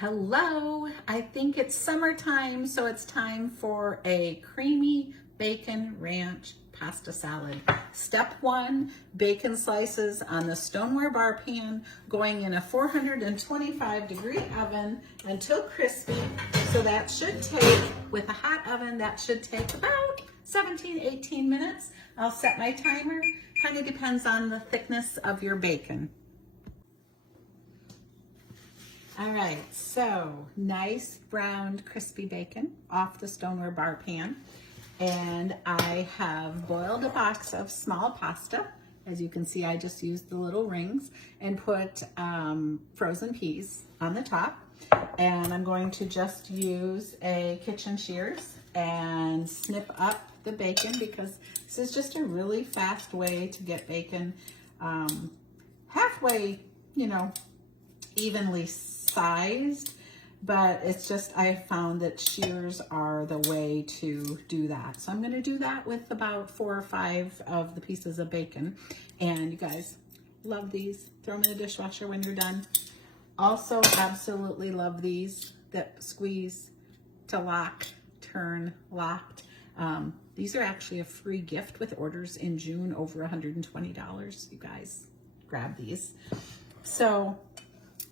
Hello, I think it's summertime, so it's time for a creamy bacon ranch pasta salad. Step one, bacon slices on the stoneware bar pan going in a 425-degree oven until crispy. So that should take, with a hot oven, that should take about 17-18 minutes. I'll set my timer, kind of depends on the thickness of your bacon. All right, so nice browned crispy bacon off the stoneware bar pan. And I have boiled a box of small pasta. As you can see, I just used the little rings and put frozen peas on the top. And I'm going to just use a kitchen shears and snip up the bacon because this is just a really fast way to get bacon halfway, evenly sized, but it's just, I found that shears are the way to do that. So I'm going to do that with about 4 or 5 of the pieces of bacon. And you guys love these. Throw them in the dishwasher when you're done. Also absolutely love these that squeeze to lock, turn, locked. These are actually a free gift with orders in June over $120. You guys grab these. So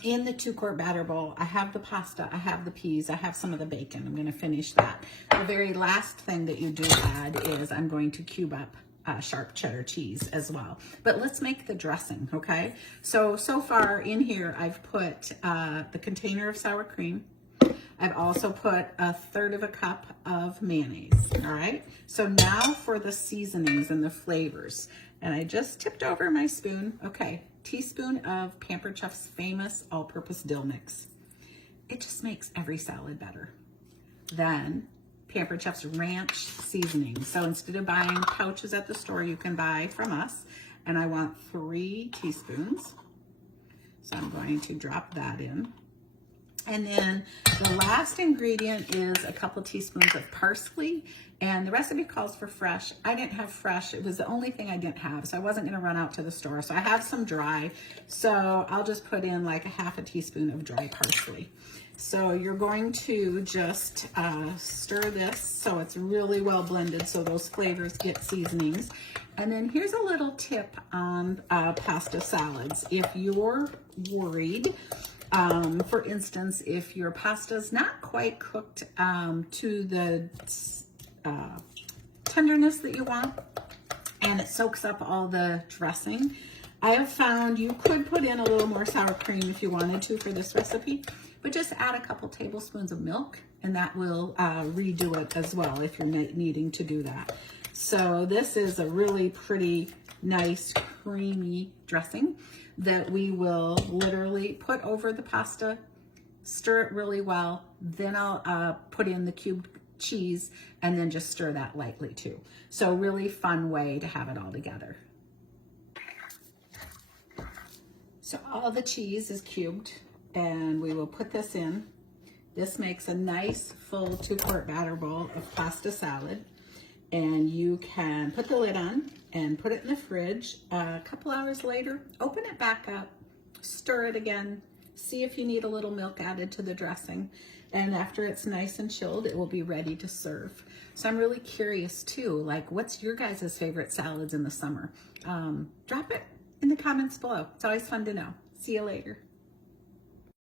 in the 2-quart batter bowl, I have the pasta, I have the peas, I have some of the bacon. I'm going to finish that. The very last thing that you do add is I'm going to cube up sharp cheddar cheese as well. But let's make the dressing, okay? So far in here, I've put the container of sour cream. I've also put 1/3 cup of mayonnaise, all right? So now for the seasonings and the flavors. And I just tipped over my spoon. Okay, teaspoon of Pampered Chef's famous all-purpose dill mix. It just makes every salad better. Then Pampered Chef's ranch seasoning. So instead of buying pouches at the store, you can buy from us. And I want 3 teaspoons. So I'm going to drop that in. And then the last ingredient is a couple teaspoons of parsley, and the recipe calls for fresh. I didn't have fresh. It was the only thing I didn't have, so I wasn't gonna run out to the store. So I have some dry, so I'll just put in like a 1/2 teaspoon of dry parsley. So you're going to just stir this so it's really well blended so those flavors get seasonings. And then here's a little tip on pasta salads. If you're worried, for instance, if your pasta's not quite cooked to the tenderness that you want and it soaks up all the dressing, I have found you could put in a little more sour cream if you wanted to for this recipe, but just add a couple tablespoons of milk and that will redo it as well if you're needing to do that. So this is a really pretty nice creamy dressing that we will literally put over the pasta, stir it really well, then I'll put in the cubed cheese and then just stir that lightly too. So really fun way to have it all together. So all the cheese is cubed and we will put this in. This makes a nice full 2-quart batter bowl of pasta salad. And you can put the lid on and put it in the fridge. A couple hours later, open it back up, stir it again, see if you need a little milk added to the dressing. And after it's nice and chilled, it will be ready to serve. So I'm really curious too, like what's your guys' favorite salads in the summer? Drop it in the comments below. It's always fun to know. See you later.